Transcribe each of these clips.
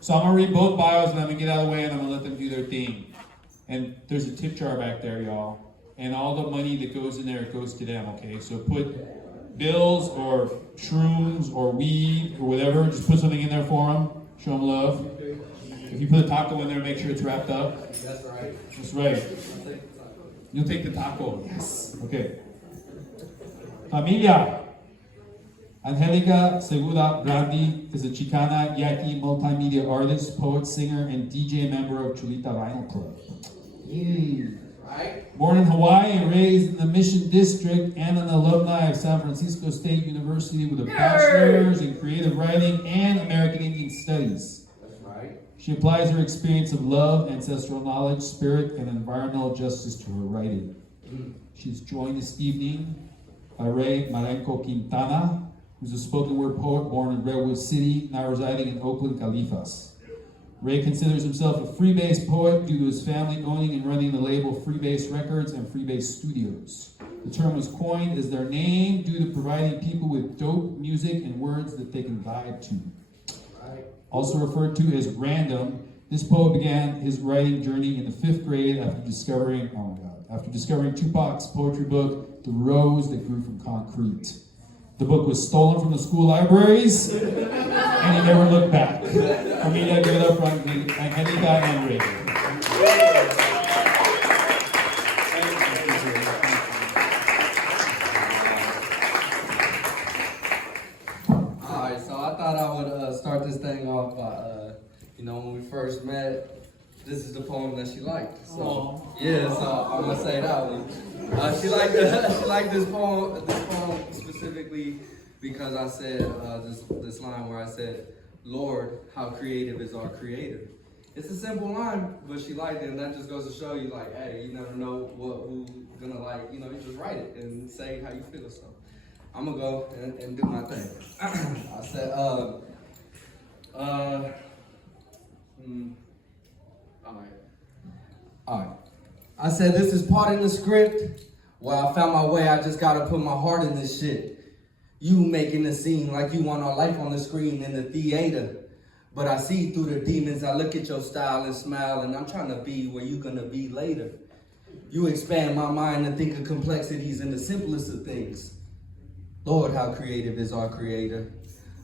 So I'm gonna read both bios and I'm gonna get out of the way and I'm gonna let them do their thing. And there's a tip jar back there, y'all. And all the money that goes in there, it goes to them, okay? So put bills or shrooms or weed or whatever, just put something in there for them. Show them love. If you put a taco in there, make sure it's wrapped up. That's right. That's right. You'll take the taco. Yes. Okay. Familia. Angelica Segura-Brandi is a Chicana Yaqui multimedia artist, poet, singer, and DJ member of Chulita Vinyl Club. Yay. Right. Born in Hawaii and raised in the Mission District and an alumni of San Francisco State University with a bachelor's in creative writing and American Indian Studies. That's right. She applies her experience of love, ancestral knowledge, spirit, and environmental justice to her writing. She's joined this evening by Marenco-Quintana, who's a spoken word poet born in Redwood City, now residing in Oakland, Califas. Ray considers himself a Freebase Poet due to his family owning and running the label Freebase Records and Freebase Studios. The term was coined as their name due to providing people with dope music and words that they can vibe to. Also referred to as random, this poet began his writing journey in the 5th grade after discovering Tupacs Poetry book, The Rose That Grew From Concrete. The book was stolen from the school libraries, and he never looked back. Familia, give it up for Angelica and Ray. Alright, so I thought I would start this thing off by, when we first met, this is the poem that she liked. So, yeah, so I'm gonna say that one. She liked this poem specifically because I said this line where I said, "Lord, how creative is our Creator." It's a simple line, but she liked it, and that just goes to show you, like, hey, you never know who's gonna like, you just write it and say how you feel. So I'm gonna go and do my thing. I said, all right. I said, this is part in the script where I found my way. I just gotta put my heart in this shit. You making it seem like you want our life on the screen in the theater. But I see through the demons. I look at your style and smile, and I'm trying to be where you gonna be later. You expand my mind and think of complexities in the simplest of things. Lord, how creative is our Creator.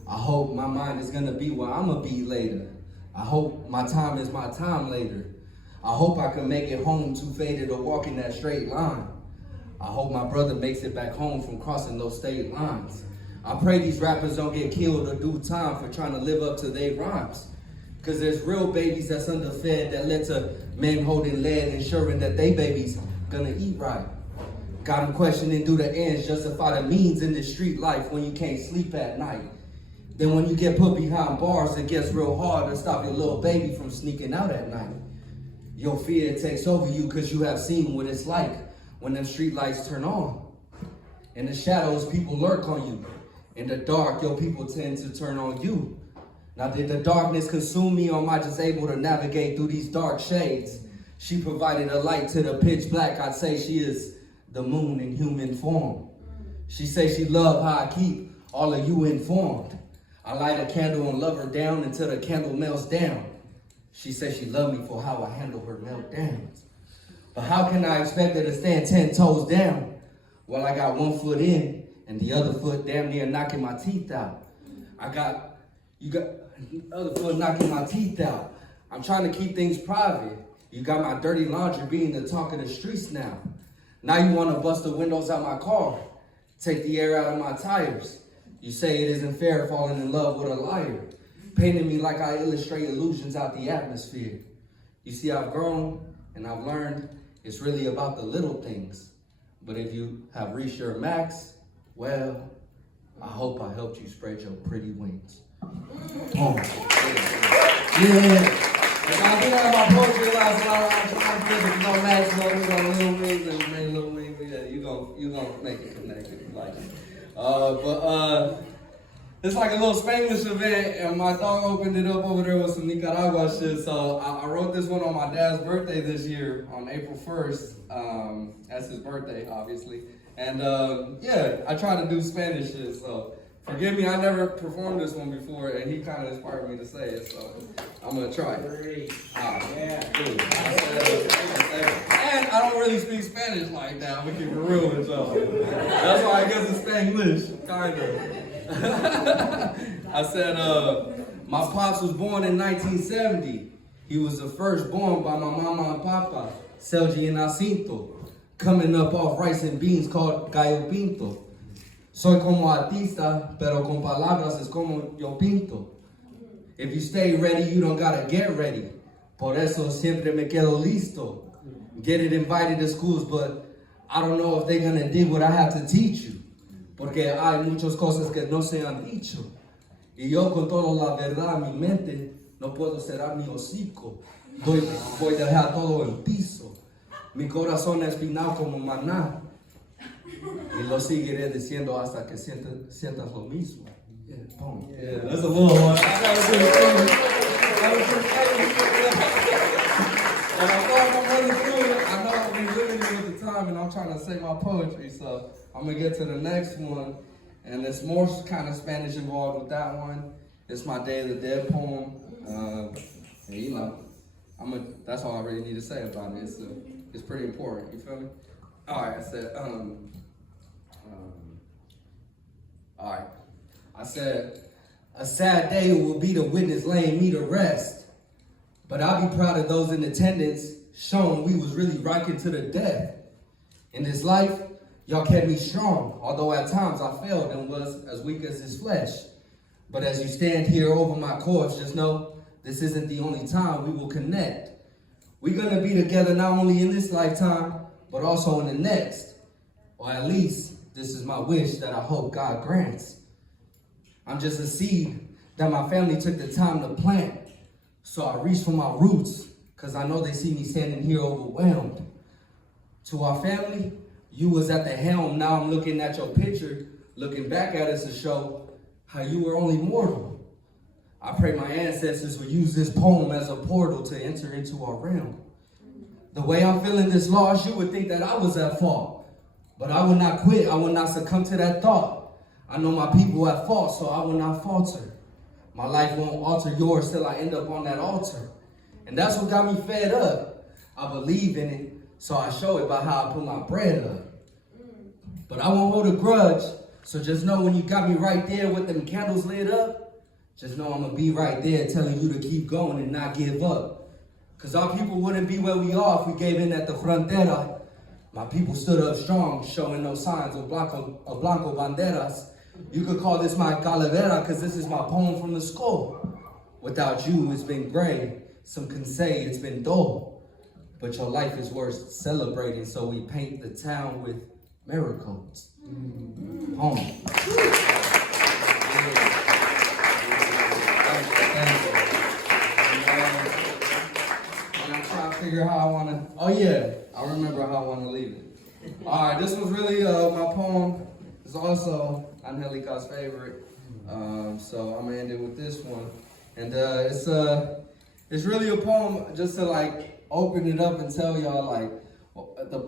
I hope my mind is gonna be where I'm gonna be later. I hope my time is my time later. I hope I can make it home too faded to walk in that straight line. I hope my brother makes it back home from crossing those state lines. I pray these rappers don't get killed or do time for trying to live up to their rhymes. Cause there's real babies that's underfed that led to men holding lead, ensuring that they babies gonna eat right. Got them questioning, do the ends justify the means in this street life when you can't sleep at night? Then when you get put behind bars, it gets real hard to stop your little baby from sneaking out at night. Your fear takes over you cause you have seen what it's like when them street lights turn on. In the shadows, people lurk on you. In the dark, your people tend to turn on you. Now did the darkness consume me, or am I just able to navigate through these dark shades? She provided a light to the pitch black. I'd say she is the moon in human form. She say she love how I keep all of you informed. I light a candle and love her down until the candle melts down. She says she loved me for how I handle her meltdowns. But how can I expect her to stand 10 toes down while I got one foot in and the other foot damn near knocking my teeth out? You got the other foot knocking my teeth out. I'm trying to keep things private. You got my dirty laundry being the talk of the streets now. Now you want to bust the windows out my car, take the air out of my tires. You say it isn't fair falling in love with a liar, painting me like I illustrate illusions out the atmosphere. You see, I've grown and I've learned it's really about the little things. But if you have reached your max, well, I hope I helped you spread your pretty wings. Oh. Yeah. If I did have my poetry last night, I'm trying to think no maximum, we got little wings and many little wings. Yeah, you gonna make it connected like it. It's like a little Spanglish event, and my dog opened it up over there with some Nicaragua shit. So I wrote this one on my dad's birthday this year on April 1st. That's his birthday, obviously. And yeah, I try to do Spanish shit. So Forgive me, I never performed this one before, and he kind of inspired me to say it, so I'm gonna try it. Great. Yeah. Cool. And I don't really speak Spanish like that. I'm gonna keep it real with y'all. That's why I guess it's Spanglish, kind of. I said, my pops was born in 1970. He was the first born by my mama and papa, Selgi and Jacinto, coming up off rice and beans called gallo pinto. Soy como artista, pero con palabras es como yo pinto. If you stay ready, you don't gotta get ready. Por eso siempre me quedo listo. Getting invited to schools, but I don't know if they're gonna dig what I have to teach you. Porque hay muchas cosas que no se han dicho. Y yo con toda la verdad en mi mente, no puedo cerrar mi hocico. Voy a dejar todo en piso. Mi corazón es espinado como maná. Y lo seguiré diciendo hasta que sientas lo mismo. Yeah, boom. Yeah, that's a little one. And I thought I'm running through it. I know I'll be limited with the time, and I'm trying to say my poetry, so I'm gonna get to the next one. And there's more kind of Spanish involved with that one. It's my Day of the Dead poem. And you know, that's all I really need to say about it. It's pretty important. You feel me? All right. I said, all right. I said, a sad day will be the witness laying me to rest. But I'll be proud of those in attendance showing we was really rocking to the death. In this life, y'all kept me strong, although at times I failed and was as weak as his flesh. But as you stand here over my corpse, just know this isn't the only time we will connect. We're gonna be together not only in this lifetime, but also in the next. Or at least, this is my wish that I hope God grants. I'm just a seed that my family took the time to plant. So I reach for my roots, cause I know they see me standing here overwhelmed. To our family, you was at the helm, now I'm looking at your picture, looking back at us to show how you were only mortal. I pray my ancestors will use this poem as a portal to enter into our realm. The way I'm feeling this loss, you would think that I was at fault. But I will not quit, I will not succumb to that thought. I know my people at fault, so I will not falter. My life won't alter yours till I end up on that altar. And that's what got me fed up. I believe in it, so I show it by how I put my bread up. But I won't hold a grudge, so just know when you got me right there with them candles lit up, just know I'm gonna be right there telling you to keep going and not give up. Cause our people wouldn't be where we are if we gave in at the frontera. My people stood up strong, showing no signs of blanco banderas. You could call this my calavera, cause this is my poem from the skull. Without you, it's been gray. Some can say it's been dull. But your life is worth celebrating, so we paint the town with miracles. Poem. And I'm trying to figure how I wanna, oh yeah, I remember how I wanna leave it. All right, this was really my poem. It's also Angelica's favorite. So I'm gonna end it with this one. And it's really a poem just to like open it up and tell y'all like the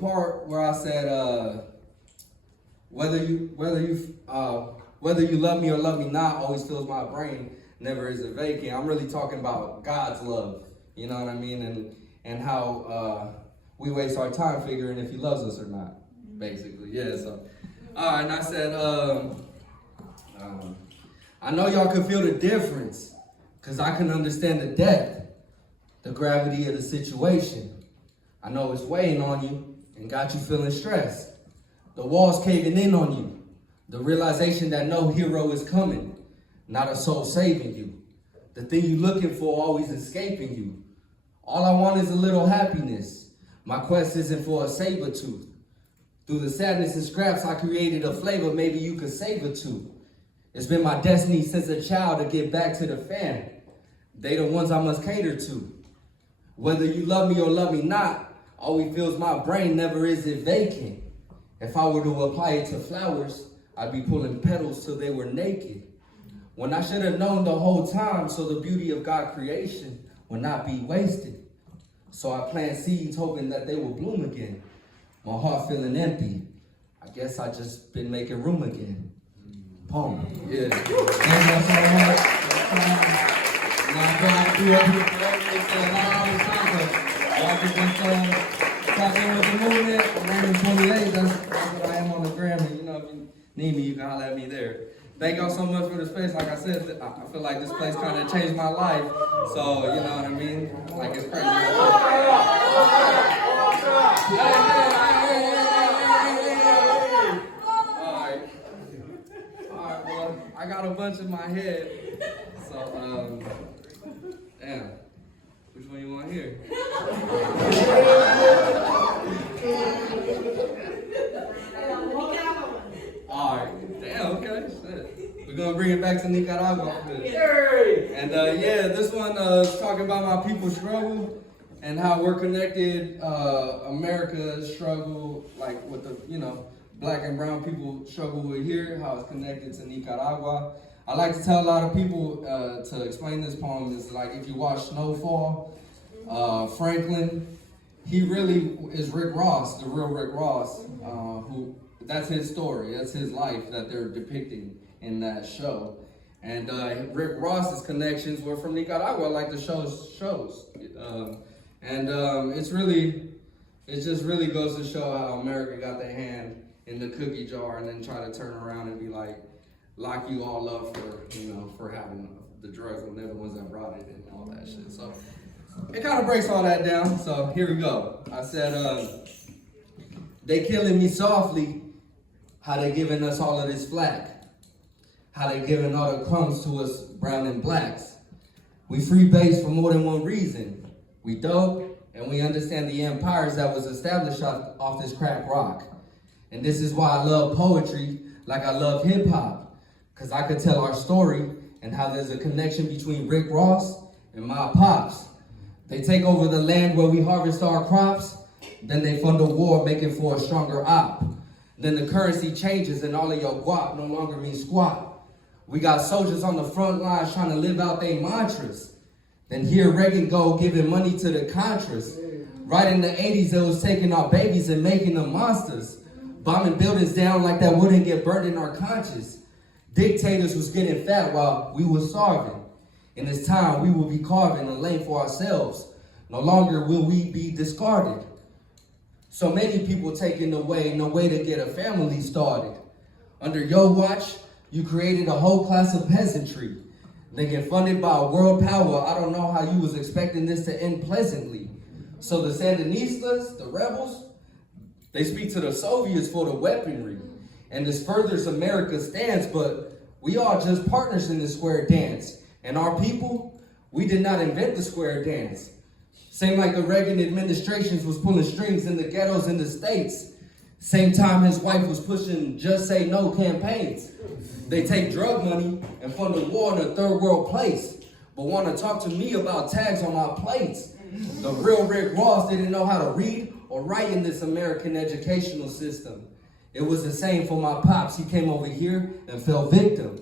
part where I said whether you love me or love me not always fills my brain, never is it vacant. I'm really talking about God's love, you know what I mean, and how we waste our time figuring if He loves us or not, basically. Yeah. So, all right. And I said, I know y'all can feel the difference, cause I can understand the depth, the gravity of the situation. I know it's weighing on you and got you feeling stressed. The walls caving in on you. The realization that no hero is coming, not a soul saving you. The thing you're looking for always escaping you. All I want is a little happiness. My quest isn't for a saber tooth. Through the sadness and scraps, I created a flavor maybe you could savor too. It's been my destiny since a child to get back to the fam. They the ones I must cater to. Whether you love me or love me not, always fills my brain, never is it vacant. If I were to apply it to flowers, I'd be pulling petals till they were naked. When I should have known the whole time, so the beauty of God's creation would not be wasted. So I plant seeds hoping that they will bloom again. My heart feeling empty. I guess I just been making room again. Poem. Yeah. Thank y'all so much. Now, I'm glad to be up here forever. It's a lot of time, but y'all can just tap in with the movement. I'm in 28. That's what I am on the gram. And, you know, if you need me, you can holler at me there. Thank y'all so much for the space. Like I said, I feel like this place kind of changed my life. So, you know what I mean? Like, it's crazy. Alright, well, I got a bunch in my head. So, damn. Which one you want to hear? Alright, damn, okay, shit. We're gonna bring it back to Nicaragua. And yeah, this one is talking about my people's struggle and how we're connected. America's struggle, like with the, you know, black and brown people struggle with here, how it's connected to Nicaragua. I like to tell a lot of people to explain this poem is like if you watch Snowfall, Franklin, he really is Rick Ross, the real Rick Ross, who that's his story, that's his life that they're depicting in that show. And Rick Ross's connections were from Nicaragua, like the show shows. It just really goes to show how America got their hand in the cookie jar and then try to turn around and be like, lock you all up for, you know, for having the drugs when they're the ones that brought it and all that shit. So it kind of breaks all that down. So here we go. I said, they killing me softly, how they giving us all of this flack, how they giving all the crumbs to us brown and blacks. We freebase for more than one reason. We dope and we understand the empires that was established off this crack rock. And this is why I love poetry like I love hip hop, because I could tell our story and how there's a connection between Rick Ross and my pops. They take over the land where we harvest our crops, then they fund a war making for a stronger op. Then the currency changes and all of your guap no longer means squat. We got soldiers on the front lines trying to live out their mantras. Then here Reagan go giving money to the Contras. Right in the 80s, it was taking our babies and making them monsters. Bombing buildings down like that wouldn't get burned in our conscience. Dictators was getting fat while we were starving. In this time, we will be carving a lane for ourselves. No longer will we be discarded. So many people taken away, no way to get a family started. Under your watch, you created a whole class of peasantry. They get funded by a world power. I don't know how you was expecting this to end pleasantly. So the Sandinistas, the rebels, they speak to the Soviets for the weaponry. And this furthers America's stance, but we are just partners in this square dance. And our people, we did not invent the square dance. Same like the Reagan administrations was pulling strings in the ghettos in the States. Same time his wife was pushing Just Say No campaigns. They take drug money and fund a war in a third world place, but want to talk to me about tags on my plates. The real Rick Ross didn't know how to read or write in this American educational system. It was the same for my pops. He came over here and fell victim.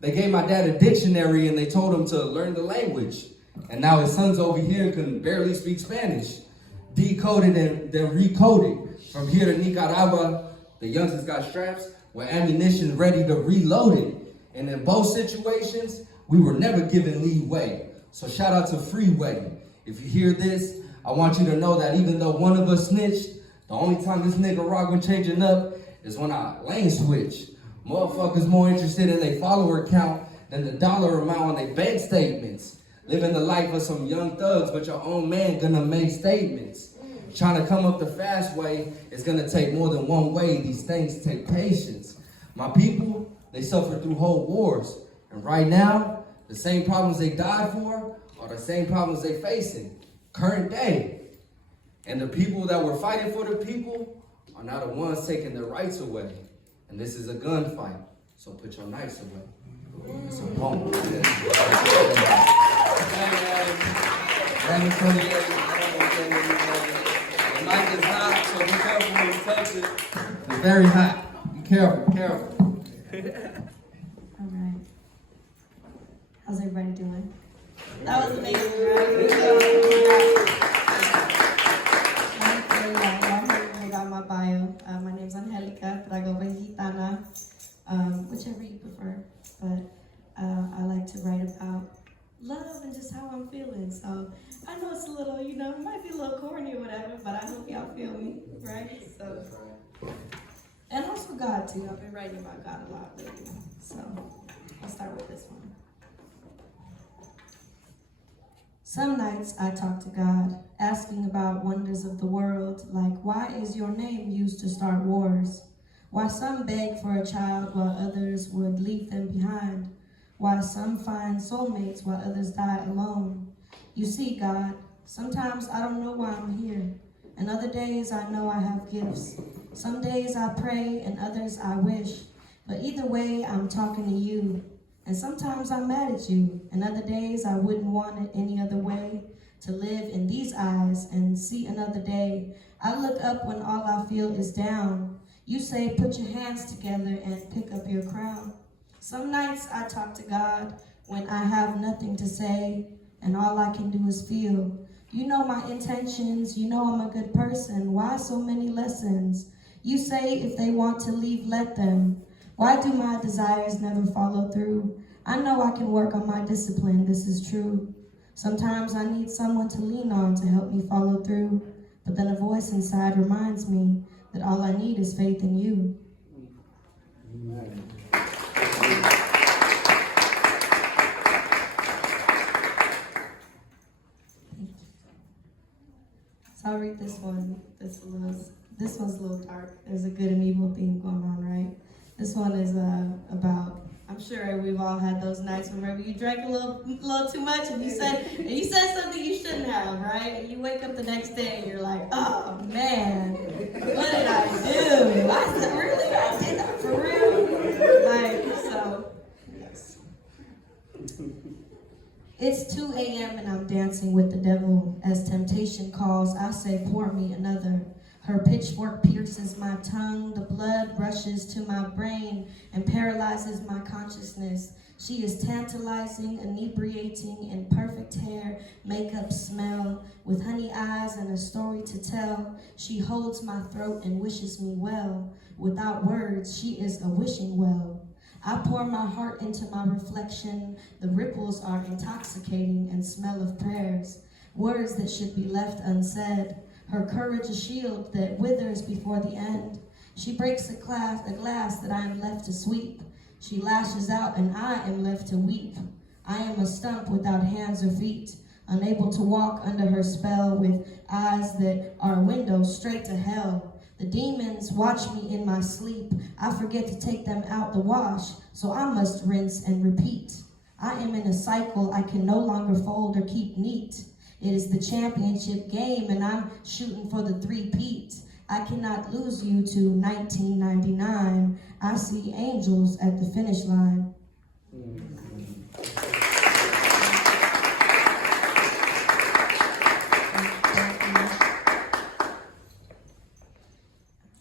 They gave my dad a dictionary and they told him to learn the language. And now his son's over here and can barely speak Spanish. Decoded and then recoded. From here to Nicaragua, the youngsters got straps with ammunition ready to reload it. And in both situations, we were never given leeway. So shout out to Freeway. If you hear this, I want you to know that even though one of us snitched, the only time this Nicaraguan changing up is when I lane switch. Motherfuckers more interested in their follower count than the dollar amount on their bank statements. Living the life of some young thugs, but your own man gonna make statements. Trying to come up the fast way is gonna take more than one way. These things take patience. My people, they suffer through whole wars. And right now, the same problems they died for are the same problems they facing current day. And the people that were fighting for the people are now the ones taking their rights away. And this is a gunfight, so put your knives away. It's a poem. The mic is hot, so be careful when you touch it. It's very hot. Be careful, careful. All right. How's everybody doing? That was amazing, right? I got my bio. My name's Angelica, Gitana. Whichever you how I'm feeling. So I know it's a little, you know, it might be a little corny or whatever, but I hope y'all feel me, right? So, and also God too. I've been writing about God a lot lately. So I'll start with this one. Some nights I talk to God, asking about wonders of the world, like why is your name used to start wars? Why some beg for a child while others would leave them behind? Why some find soulmates while others die alone? You see, God, sometimes I don't know why I'm here, and other days I know I have gifts. Some days I pray and others I wish, but either way I'm talking to you. And sometimes I'm mad at you, and other days I wouldn't want it any other way, to live in these eyes and see another day. I look up when all I feel is down. You say put your hands together and pick up your crown. Some nights I talk to God when I have nothing to say, and all I can do is feel. You know my intentions, you know I'm a good person. Why so many lessons? You say if they want to leave, let them. Why do my desires never follow through? I know I can work on my discipline, this is true. Sometimes I need someone to lean on to help me follow through, but then a voice inside reminds me that all I need is faith in you. So I'll read this one. This one's a little dark. There's a good and evil theme going on, right? This one is about, I'm sure we've all had those nights where maybe you drank a little too much and you said something you shouldn't have, right? And you wake up the next day and you're like, oh man, what did I do? I said, really? I did that for real? Like, so, yes. It's 2 a.m. and I'm dancing with the devil. As temptation calls, I say, pour me another. Her pitchfork pierces my tongue, the blood rushes to my brain and paralyzes my consciousness. She is tantalizing, inebriating, in perfect hair, makeup smell, with honey eyes and a story to tell. She holds my throat and wishes me well. Without words, she is a wishing well. I pour my heart into my reflection. The ripples are intoxicating and smell of prayers, words that should be left unsaid. Her courage a shield that withers before the end. She breaks a glass that I am left to sweep. She lashes out and I am left to weep. I am a stump without hands or feet, unable to walk under her spell, with eyes that are windows straight to hell. The demons watch me in my sleep. I forget to take them out the wash, so I must rinse and repeat. I am in a cycle I can no longer fold or keep neat. It is the championship game and I'm shooting for the three-peat. I cannot lose you to 1999. I see angels at the finish line.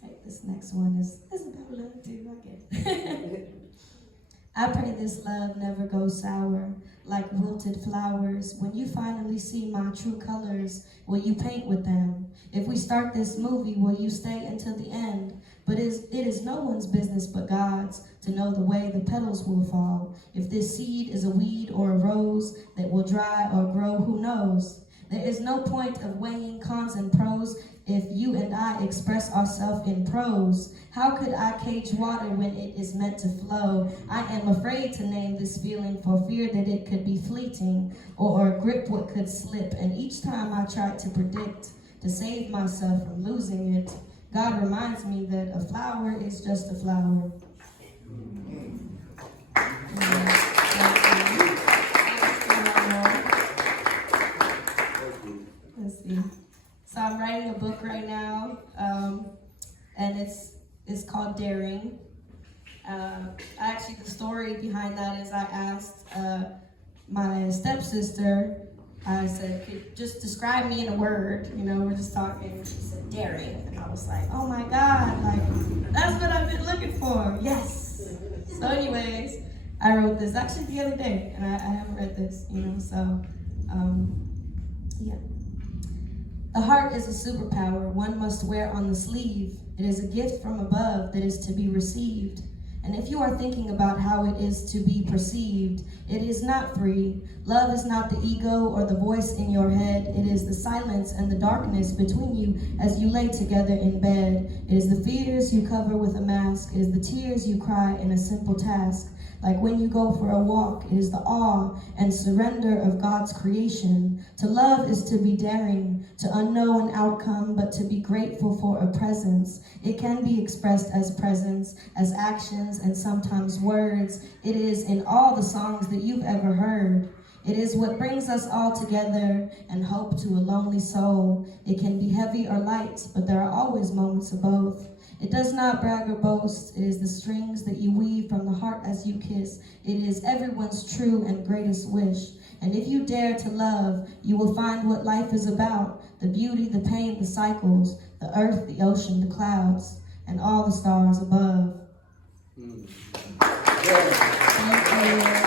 Okay, this next one is about love too, I guess. I pray this love never goes sour, like wilted flowers. When you finally see my true colors, will you paint with them? If we start this movie, will you stay until the end? But it is no one's business but God's to know the way the petals will fall. If this seed is a weed or a rose that will dry or grow, who knows? There is no point of weighing cons and pros if you and I express ourselves in prose. How could I cage water when it is meant to flow? I am afraid to name this feeling for fear that it could be fleeting or grip what could slip. And each time I try to predict, to save myself from losing it, God reminds me that a flower is just a flower. Let's see. So I'm writing a book right now, and it's called Daring. Actually, the story behind that is I asked my stepsister, I said, could just describe me in a word, you know, we're just talking, and she said, daring, and I was like, oh my God, like, that's what I've been looking for, yes. So anyways, I wrote this actually the other day, and I haven't read this, you know, so, yeah. The heart is a superpower one must wear on the sleeve. It is a gift from above that is to be received. And if you are thinking about how it is to be perceived, it is not free. Love is not the ego or the voice in your head. It is the silence and the darkness between you as you lay together in bed. It is the fears you cover with a mask. It is the tears you cry in a simple task. Like when you go for a walk, it is the awe and surrender of God's creation. To love is to be daring, to unknow an outcome, but to be grateful for a presence. It can be expressed as presence, as actions, and sometimes words. It is in all the songs that you've ever heard. It is what brings us all together and hope to a lonely soul. It can be heavy or light, but there are always moments of both. It does not brag or boast. It is the strings that you weave from the heart as you kiss. It is everyone's true and greatest wish. And if you dare to love, you will find what life is about. The beauty, the pain, the cycles, the earth, the ocean, the clouds, and all the stars above. Yeah. Thank you.